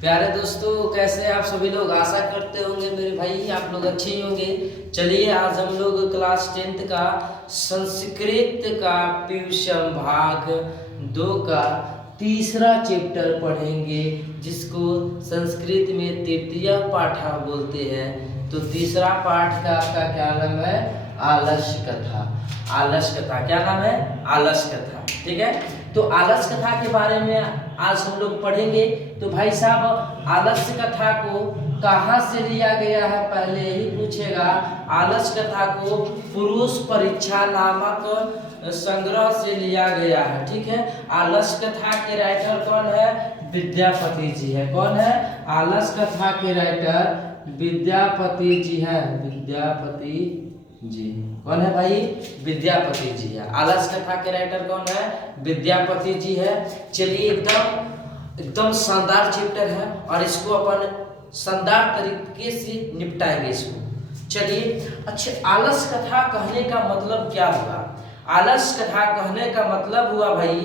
प्यारे दोस्तों, कैसे आप सभी लोग? आशा करते होंगे मेरे भाई आप लोग अच्छे ही होंगे। चलिए आज हम लोग क्लास 10th का संस्कृत का ट्यूशन भाग 2 का तीसरा चैप्टर पढ़ेंगे, जिसको संस्कृत में तृतीय पाठ बोलते हैं। तो तीसरा पाठ का आपका क्या नाम है? आलस्य कथा। आलस्य कथा क्या नाम है? आलस्य कथा। ठीक है, तो आलस्य कथा के बारे में आज हम लोग पढ़ेंगे। तो भाई साहब, आलस्य कथा को कहाँ से लिया गया है पहले ही पूछेगा। आलस्य कथा को पुरुष परीक्षा नामक संग्रह से लिया गया है। ठीक है, आलस्य कथा के राइटर कौन है? विद्यापति जी है। कौन है? आलस्य कथा के राइटर विद्यापति जी है। विद्यापति जी कौन है भाई? विद्यापति जी है। आलस्य कथा के राइटर कौन है? विद्यापति जी है। चलिए, एकदम शानदार चैप्टर है और इसको अपन शानदार तरीके से निपटाएंगे इसको। चलिए, अच्छा, आलस्य कथा कहने का मतलब क्या हुआ? आलस्य कथा कहने का मतलब हुआ भाई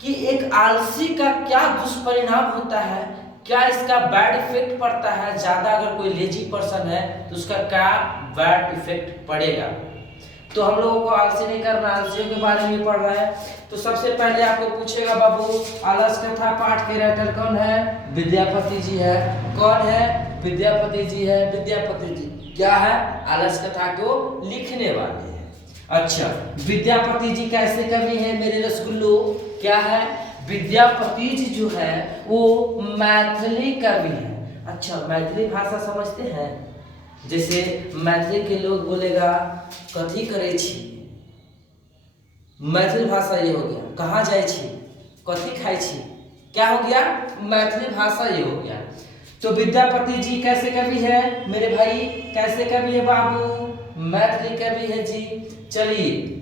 कि एक आलसी का क्या दुष्परिणाम होता है, क्या इसका बैड इफेक्ट पड़ता है। ज्यादा अगर कोई लेजी पर्सन है तो उसका क्या बैड इफेक्ट पड़ेगा। तो हम लोगों को आलसी नहीं करना, आलसियों के बारे में पढ़ रहा है। तो सबसे पहले आपको पूछेगा बाबू, आलस्य कथा पाठ के राइटर कौन है? विद्यापति जी है। कौन है? विद्यापति जी है। विद्यापति जी क्या है? आलस्य कथा को लिखने वाले हैं। अच्छा, विद्यापति जी कैसे कवि है मेरे रसगुल्लो? क्या है? विद्यापति जी जो है वो मैथिली कवि है। अच्छा, मैथिली भाषा समझते हैं? जैसे मैथिली के लोग बोलेगा कथी करे छी, मैथिली भाषा ये हो गया। कहाँ जाए छी, कथी खाए छी, क्या हो गया? मैथिली भाषा ये हो गया। तो विद्यापति जी कैसे कवि है मेरे भाई? कैसे कवि है बाबू? मैथिली कवि है जी। चलिए,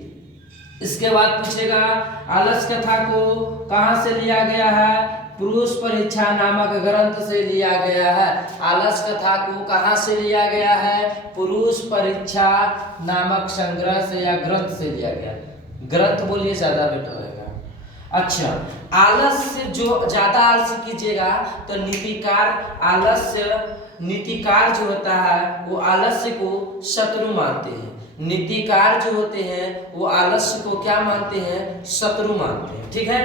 इसके बाद पूछेगा आलस्य कथा को कहाँ से लिया गया है? पुरुष परीक्षा नामक ग्रंथ से लिया गया है। आलस्य कथा को कहाँ से लिया गया है? पुरुष परीक्षा नामक संग्रह से या ग्रंथ से लिया गया। ग्रंथ बोलिए, ज्यादा बेटर रहेगा। अच्छा, आलस्य जो ज्यादा आलस्य कीजिएगा तो नीतिकार आलस्य, नीतिकार जो होता है वो आलस्य को शत्रु मानते हैं। नीतिकार जो होते हैं वो आलस्य को क्या मानते हैं? शत्रु मानते हैं। ठीक है,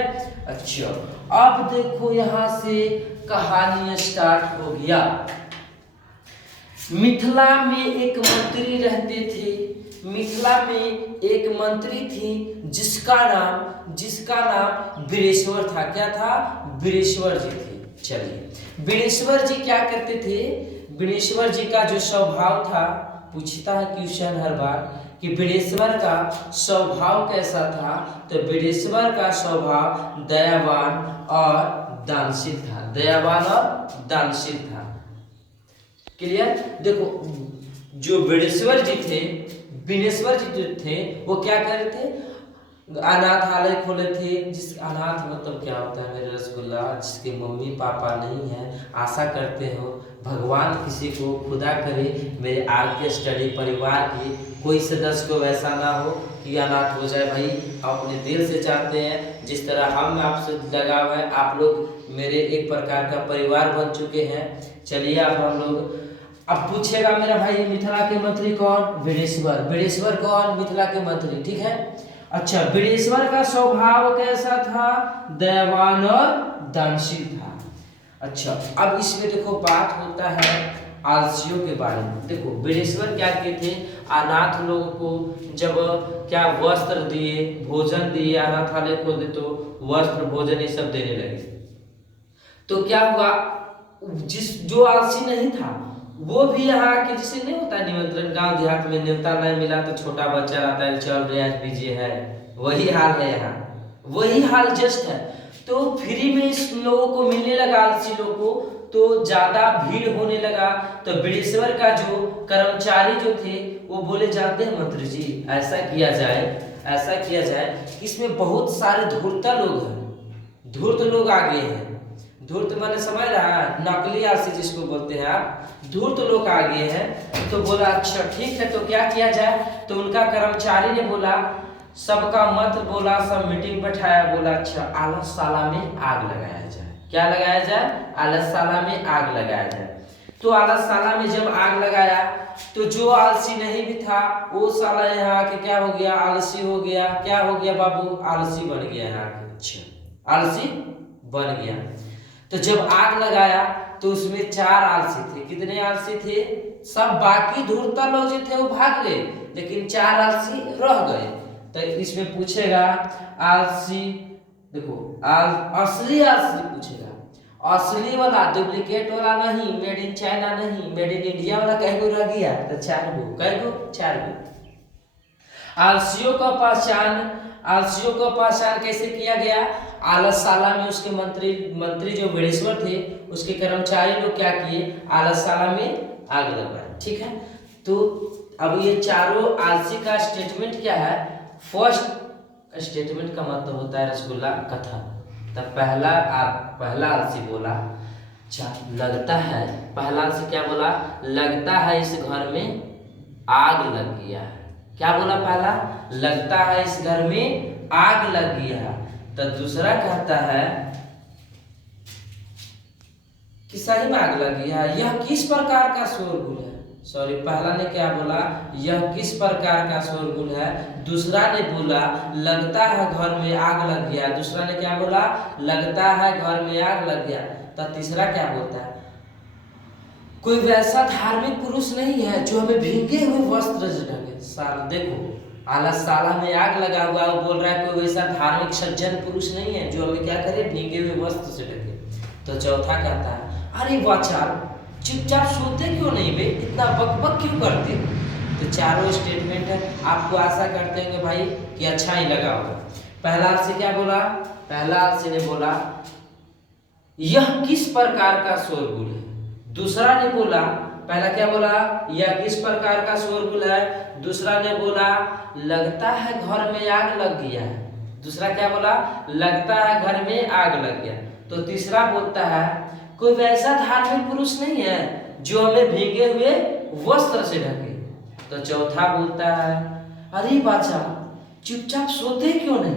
अच्छा, अब देखो यहां से कहानी स्टार्ट हो गया। मिथिला में एक मंत्री रहते थे। मिथिला में एक मंत्री थी जिसका नाम वीरेश्वर था। क्या था? वीरेश्वर जी थे। चलिए, वीरेश्वर जी क्या करते थे? वीरेश्वर जी का जो स्वभाव था, पूछता है क्वेश्चन हर बार कि वीरेश्वर का स्वभाव कैसा था। तो वीरेश्वर का स्वभाव दयावान और दानशील था। दयावान और दानशील था। क्लियर? देखो, जो वीरेश्वर जी थे, वीरेश्वर जी जो थे वो क्या कर रहे थे? अनाथालय खोले थे। जिस अनाथ मतलब क्या होता है मेरे रसगुल्ला? जिसके मम्मी पापा नहीं है। आशा करते हो भगवान किसी को खुदा करे मेरे आगे स्टडी परिवार के कोई सदस्य को वैसा ना हो कि अनाथ हो जाए। भाई, अपने दिल से चाहते हैं जिस तरह हम आपसे लगा हुआ है, आप लोग मेरे एक प्रकार का परिवार बन चुके हैं। चलिए, अब हम लोग, अब पूछेगा मेरा भाई मिथिला के मंत्री कौन? वीरेश्वर। वीरेश्वर कौन? मिथिला के मंत्री। ठीक है, अच्छा, वीरेश्वर का स्वभाव कैसा था? दयावान और दानशील था। अच्छा, अब इसमें देखो बात होता है आलसियों के बारे में। देखो, वीरेश्वर क्या किए थे? अनाथ लोगों को जब क्या वस्त्र दिए, भोजन दिए, अनाथालय खोले तो वस्त्र भोजन ये सब देने लगे। तो क्या हुआ, जो आलसी नहीं था वो भी यहाँ के, जिसे नहीं होता निमंत्रण, गांव देहात में न्योता नहीं मिला तो छोटा बच्चा रहता है, चल रे आज बीजे है, वही हाल है यहाँ, वही हाल जस्ट है। तो फ्री में इस लोगों को मिलने लगा, आलसी लोगों को, तो ज्यादा भीड़ होने लगा। तो वीरेश्वर का जो कर्मचारी जो थे वो बोले, जानते हैं मंत्री जी, ऐसा किया जाए, इसमें बहुत सारे धूर्त लोग हैं, धूर्त लोग आ गए हैं। धूर्त मैंने समझ रहा है, नकली आलसी जिसको बोलते हैं आप, धूर्त लोग आ गए हैं। तो बोला अच्छा ठीक है, तो क्या किया जाए? तो उनका कर्मचारी ने बोला, सबका मत बोला, सब मीटिंग बैठाया, बोला अच्छा आलस साला में आग लगाया जाए। क्या लगाया जाए, आलसशाला में आग लगाया जाए। तो आलसशाला में जब आग लगाया तो जो आलसी नहीं भी था वो साला यहाँ आके क्या हो गया, आलसी हो गया। क्या हो गया बाबू, आलसी बन गया यहाँ आके। अच्छा, आलसी बन गया। तो जब आग लगाया तो उसमें 4 आलसी थे। कितने आलसी थे, सब बाकी धूर्ता लोग जो थे वो भाग गए, लेकिन 4 आलसी रह गए। तो इसमें पूछेगा आलसी, देखो असली आलसी पूछेगा, असली वाला, डुप्लीकेट वाला नहीं, मेड इन चाइना नहीं, मेड इन इंडिया वाला कई गो रह गया, तो 4 गो, कई गो, 4 गो। आलसियों का पहचान कैसे किया गया, आलसशाला में उसके मंत्री जो बिरेश्वर थे उसके कर्मचारी लोग क्या किए, आलसशाला में आग लगवाए। ठीक है, तो अब ये चारों आलसी का स्टेटमेंट क्या है। फर्स्ट स्टेटमेंट का मतलब होता है रसगुल्ला कथा। तब पहला आलसी बोला, लगता है, पहला आलसी क्या बोला, लगता है इस घर में आग लग गया है। क्या बोला पहला, लगता है इस घर में आग लग गया है। तो दूसरा कहता है कि सही में आग लग गया है, यह किस प्रकार का शोरगुल है। सॉरी, पहला ने क्या बोला, यह किस प्रकार का शोरगुल है। दूसरा ने बोला लगता है घर में आग लग गया। दूसरा ने क्या बोला, लगता है घर में आग लग गया। तो तीसरा क्या बोलता है, कोई वैसा धार्मिक पुरुष नहीं है जो हमें भीगे हुए वस्त्र से ढके। साल देखो, आलसशाला में आग लगा हुआ, वो बोल रहा है कोई वैसा धार्मिक सज्जन पुरुष नहीं है जो हमें क्या करे, भीगे हुए वस्त्र से ढके। तो चौथा कहता है, अरे वाचाल चुपचाप सोते क्यों नहीं बे, इतना बकबक क्यों करते। तो चारों स्टेटमेंट है, आपको आशा करते होंगे भाई कि अच्छा ही लगा होगा। पहला आलसी क्या बोला, पहला आलसी ने बोला यह किस प्रकार का शोरगुल है। दूसरा ने बोला, पहला क्या बोला, यह किस प्रकार का शोरगुल है। दूसरा ने बोला लगता है घर में आग लग गया है। दूसरा क्या बोला, लगता है घर में आग लग गया। तो तीसरा बोलता है कोई वैसा धार्मिक पुरुष नहीं है जो हमें भीगे हुए वस्त्र से ढके। तो चौथा बोलता है, अरे बाचा चुपचाप सोते क्यों नहीं,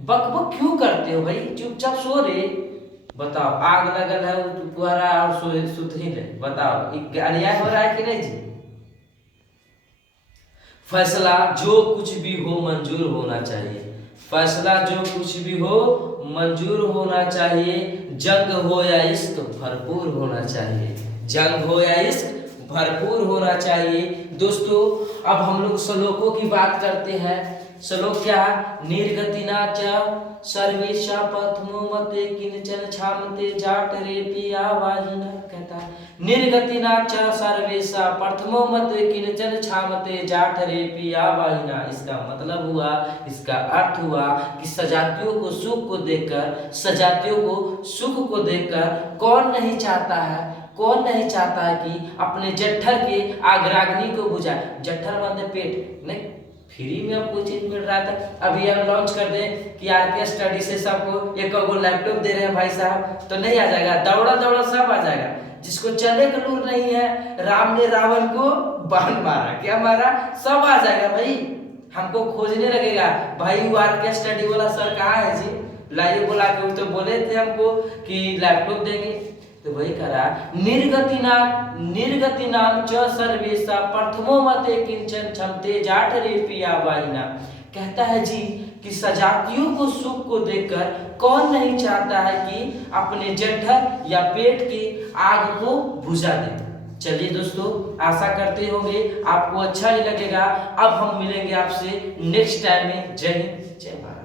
बकबक क्यों करते हो भाई, चुपचाप सो रे। बताओ, आग लगल है तुम्हारा और सुत ही नहीं, बताओ अन्याय हो रहा है कि नहीं जी। फैसला जो कुछ भी हो मंजूर होना चाहिए, फैसला जो कुछ भी हो मंजूर होना चाहिए। जंग हो या इश्क भरपूर होना चाहिए, जंग हो या इश्क भरपूर होना चाहिए। दोस्तों अब हम लोग श्लोकों की बात करते हैं। श्लोक क्या, निर्गतिना च सर्वेशा प्रथमो मते किंचन छामते जाट रे पिया वाहिना। कहता है निर्गतिना च सर्वेशा प्रथमो मते किंचन छामते जाट रे पिया वाहिना। इसका मतलब हुआ, इसका अर्थ हुआ कि सजातियों को सुख को देखकर, सजातियों को सुख को देखकर कौन नहीं चाहता है, कौन नहीं चाहता है कि अपने जट्ठर के आगराग्नि को बुझाए। जट्ठर मतलब पेट नहीं, फ्री में आपको चीज मिल रहा था। अभी हम लॉन्च कर दें कि आरके स्टडी से सबको एक वो लैपटॉप दे रहे हैं भाई साहब, तो नहीं आ जाएगा, दौड़ा दौड़ा सब आ जाएगा। जिसको चले का लूर नहीं है, राम ने रावण को बाण मारा, क्या मारा, सब आ जाएगा भाई। हमको खोजने लगेगा भाई वो आरके स्टडी वाला सर कहाँ है जी, लाइए बुला के। तो बोले थे हमको कि लैपटॉप देंगे, तो वही करा निर्गति नाम च सर्वेशा प्रथमो मते किंचन क्षमते जाट रे पिया वाहिना। कहता है जी कि सजातियों को सुख को देखकर कौन नहीं चाहता है कि अपने जठर या पेट की आग को बुझा दे। चलिए दोस्तों, आशा करते होंगे आपको अच्छा ही लगेगा। अब हम मिलेंगे आपसे नेक्स्ट टाइम में। जय हिंद, जय भारत।